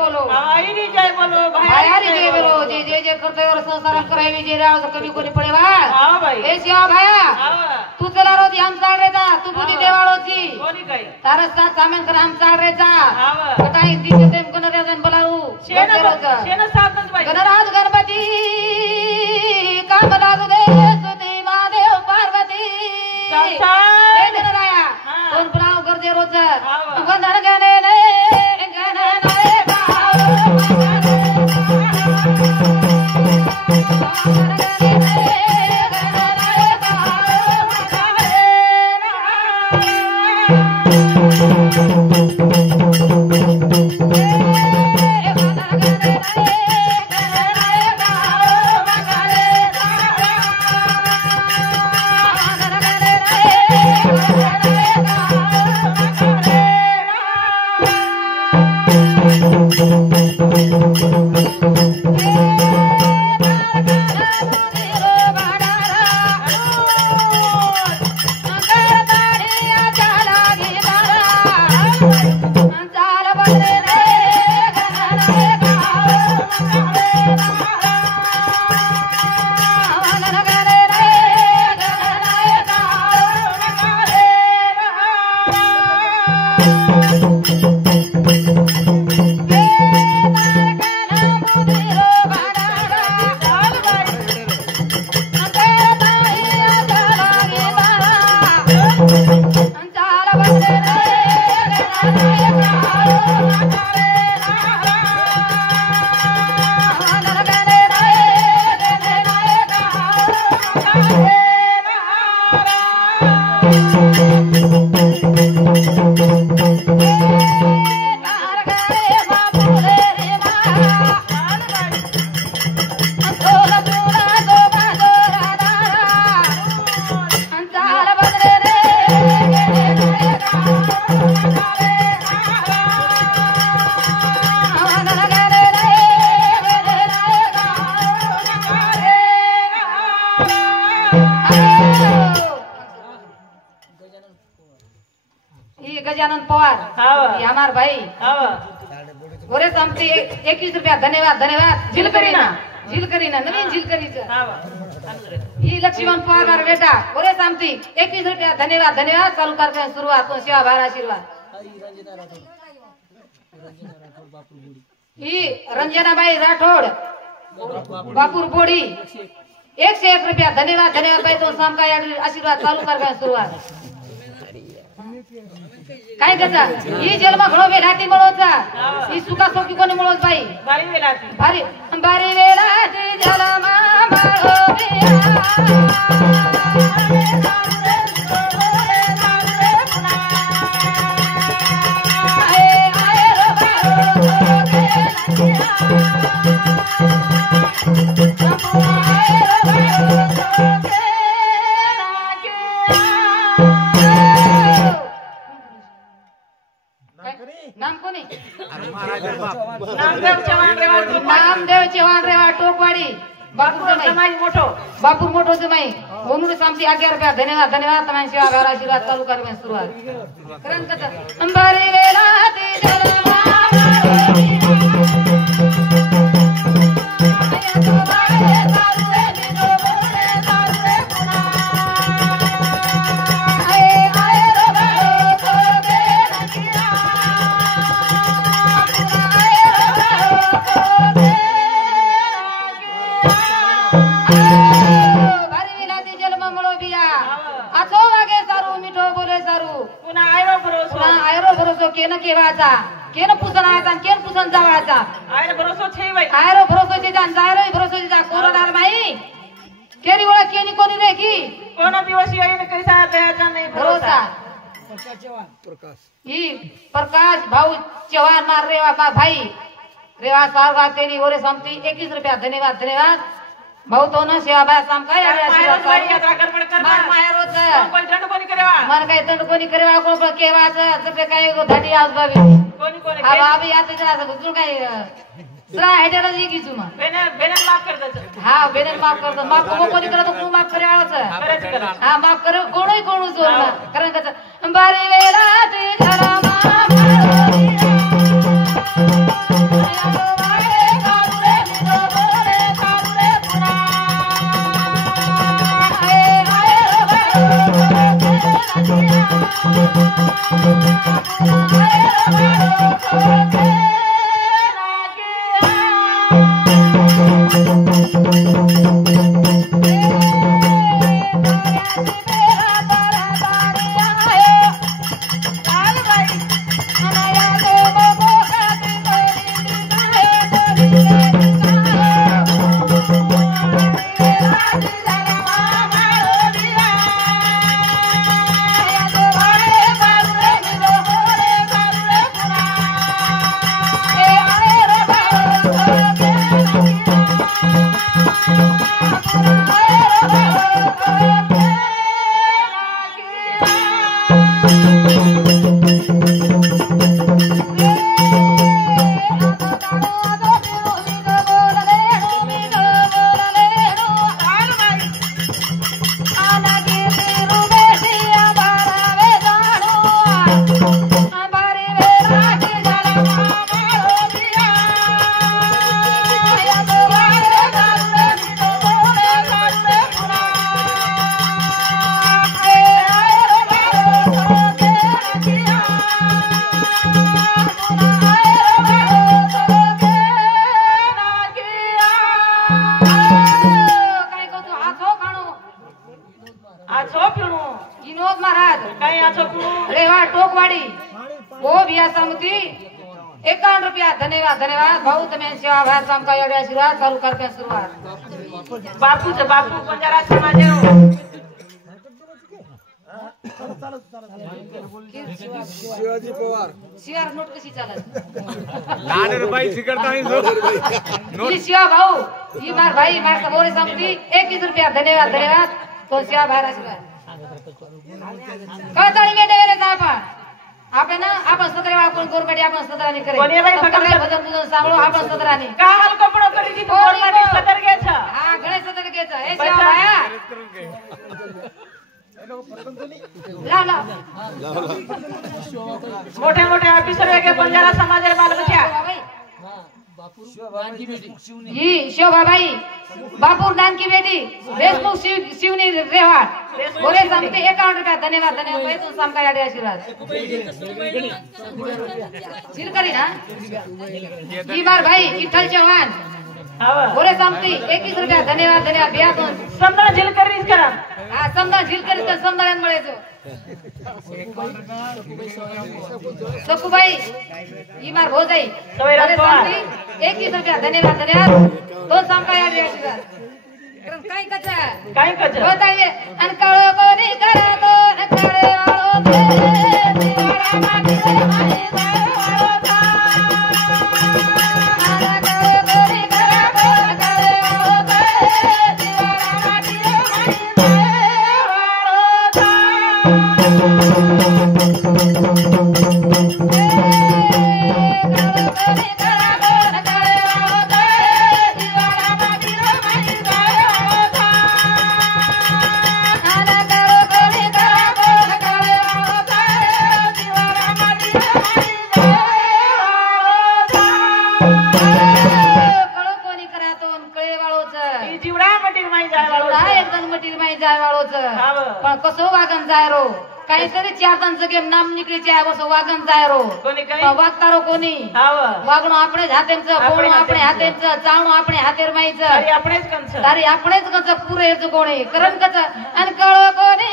बोलो आईरी जय बोलो भाई जय बोलो जे जे जे करते और संसार करावी जे राव कमी कोणी पडे वा हां भाई ए शिवा भाया तू चला रोज हम चाल रेता तू बुद्धी देवाळोची कोणी काय तारा साथ सामान कर हम चाल रेता हां कटाई दिसे तेम कोण रेजन बोलाऊ शेण साधनच भाई गणराज गणपती काम लागू दे सुती महादेव पार्वती ए गणराया कोण पुलाव करते रोज वंदन गणे ने गजानन पवार ये हमार भाई गोरे समती 21 रुपया धन्यवाद धन्यवाद झिलकरीना नवीन झिलकरीचं ही लक्ष्मण पवार बेटा गोरे समती 21 रुपया धन्यवाद धन्यवाद चालू करते सुरुवात सेवा भार आशीर्वाद ही रंजनाबाई राठोड बापूर बोडी 101 रुपया धन्यवाद धन्यवाद भाई तो शाम का आशीर्वाद चालू करते सुरुवात काय त्याचा ही जन्म घडो वेलाती मळोचा ही सुका सोकी कोणी मळोच बाई बारी वेलाती बारी वेलाती जन्म नाम कोणी नामदेव चव्हाण रेवा टोकवाडी बापूर मोठो जमाई म्हणून आमची 11 रुपया धन्यवाद धन्यवाद तुम्ही सेवा भार आशीर्वाद चालू करणे सुरुवात करण कथा अंबारी वेलाती जन्म केन केवाचा केन पुसनाचा केन पुसन जावाचा आयरो भरोसा छे भाई आयरो भरोसा छे जान जायरो भरोसा छे जा कोरोनार माई केरी ओळा केनी कोणी रे की कोण दिवस येईन कैसा द्यायचा नाही भरोसा प्रकाश ही प्रकाश भाऊ चव्हाण मार रेवा भाई रेवा सारवा तेरी ओरे समती 21 रुपया धन्यवाद धन्यवाद भाऊ तो न सेवा भाई साम काय आशीर्वाद माया रोज कोण दंड कोणी करेवा मन काय दंड कोणी करेवा कोण केवाच जपे काय गो धाडी आज बाबी कोणी कोणी आ बाबी आता जरा गुजू काय जरा हेडर जी की तुमा बेनर माफ कर दच हां बेनर माफ कर दो माफ कोणी करतो कोण माफ करे आळच हां माफ कर कोणही कोण जोर कारण का बारी वेळा ते घरा मा आशीर्वाद भाऊ तुम्ही सेवा भार समका एवढे आशीर्वाद चालू करते सुरुवात बापूचं बापू बंजारा समाज शिवाजी पवार शिवार नोट कशी चालत लहान रुपये शिकरता शिवा भाऊ ही मार भाई मार मोरे समती 21 रुपया धन्यवाद धन्यवाद तो शिवा भाई आशीर्वाद कळतळी मे देरे आपण आपण आपण सतरा कोण गोरगडी आपण सतराने करे कोणी बाई सतरा भजन तुझं सांगलो आपण सतराने का हाल कपडो करी ती गोरगडी सतर घ्यायचा हा गणेश सतर घ्यायचा हे शिवा भाया ला ला मोठे मोठे ऑफिसर वेगळे बंजारा समाज बालबच्चा ही शोभाबाई बापूर दान की बेटी देशमुख शिवनी रेवाड बोले सांगते 51 रुपया धन्यवाद धन्यवाद पैसून सामका याडे आशीर्वाद शिरकरी ना ही मार भाई विठ्ठल चव्हाण बोले सांगते 21 रुपया धन्यवाद धन्यवाद बियातून समजा झिलकरीच करा हा समजा झिलकरी तर समजाळ्यांमुळे जो सकुबाई ही मार हो जाई बोले सांगते 21 रुपया धन्यवाद धन्यवाद तो सामका याडे आशीर्वाद काय कचा होताय अन कळो कोणी करा तो नकडे वाळो ते दिवाळा माटी रे माई वाळो ता आला कळो कोणी करा तो नकडे वाळो ते दिवाळा माटी रे माई वाळो ता पण कसं वागन जाय रो काहीतरी 4 तांचं गेम नाम निकळीचे आहे कसं वागन जाय रो वागता रो कोणी वागणं आपणेच हातेंचं पोणं आपणे हातेंचं चावणं आपणे हातेर माहीचं तारी आपणेच कच पुरे कोणी करण कच आणि कळ कोणी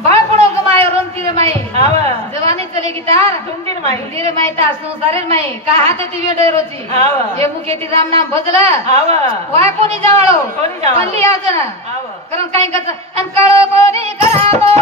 बाळपणो गमाय रोमतीरे माई जवानी चले गिटार तुमतीर माई तीरे माई ता संसारेर माई का हाते ती वेडे रोची हे मुखेती राम नाम भजलं वाय कोणी जावाळो पल्ली आजन कारण काय कच अन काळो कोणी करावो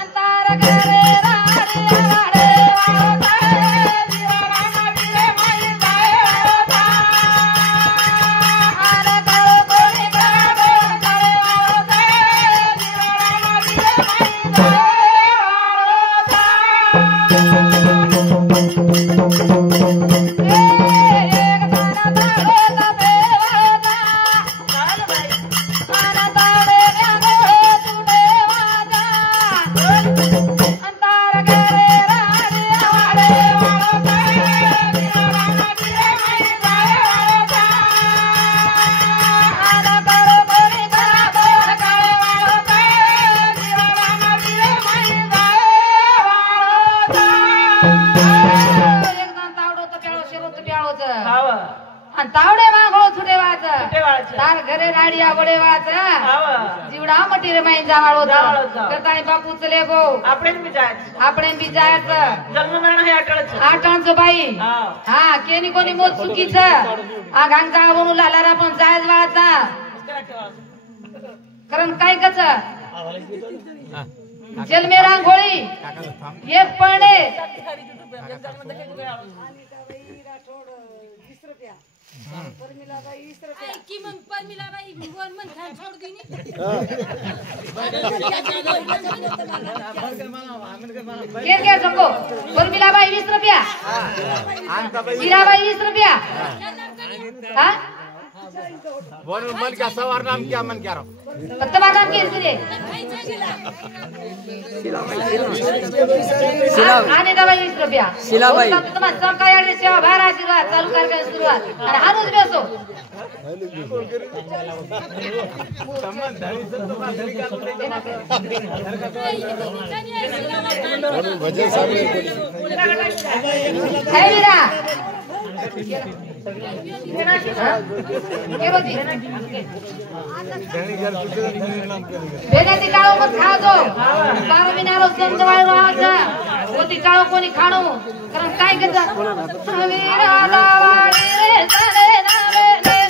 अंतार करे करे राडिया वडे वाचा जीवडा मटी रे माई जावाळ होता करतानी बापू चले गो आपण बी जायचं जन्म मरण हे आठणचं बाई हा केनी कोणी मोत चुकीच आ गांग जागा बनू लालारा पण जायच वाचा कारण काय कच जलमे रांगोळी एक पळणे की मग परमिलाबाई वन मन खान छोड़ दी के संगो परमिलाबाई 20 रुपया हीराबाई 20 रुपया हां बोल मन का सवार नाम क्या मन क्या रहो तुम्हारा नाम क्या है आने दवाई 20 रुपया शिलाबाई तुम्हारा सब का यार सेवा बाहर आशीर्वाद चालू करके शुरुआत आणि हानूच बेसो वजन सामने है वीरा बेगाती काळो मत खाजो 12 महिन्याला संजवाय राहायचा कोती काळो कोणी खाणो कारण काय करता वीरा दावाडी रे सारे नावे रे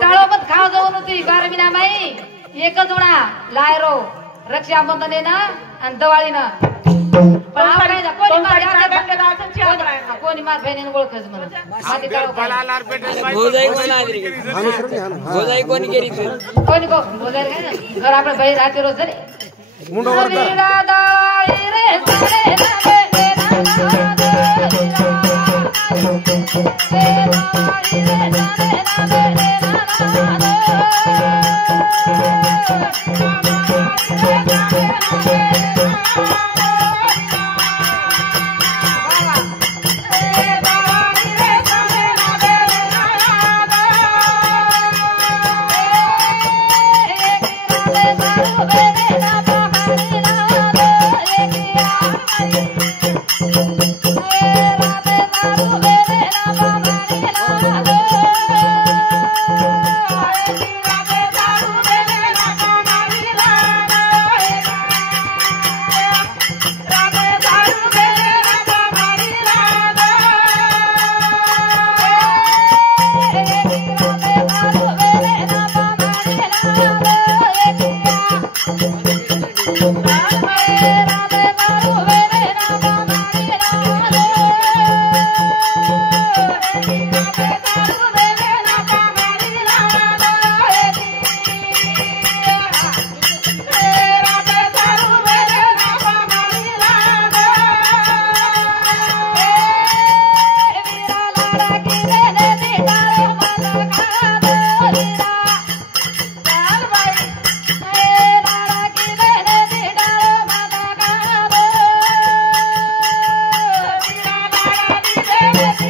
टाळो मत खाव जाऊन होती 12 महिना माई एकच होणा लायरो रक्षाबंधन ना आणि दिवाळी ना कोणी माझ्या बहिणीने ओळखच कोणी घर आपल्या बहीण राहते रोज जरी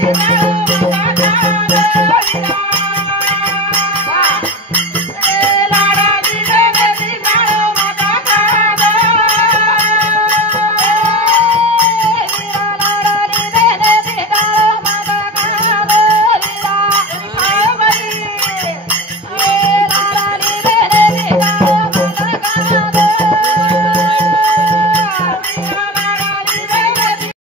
Yeah.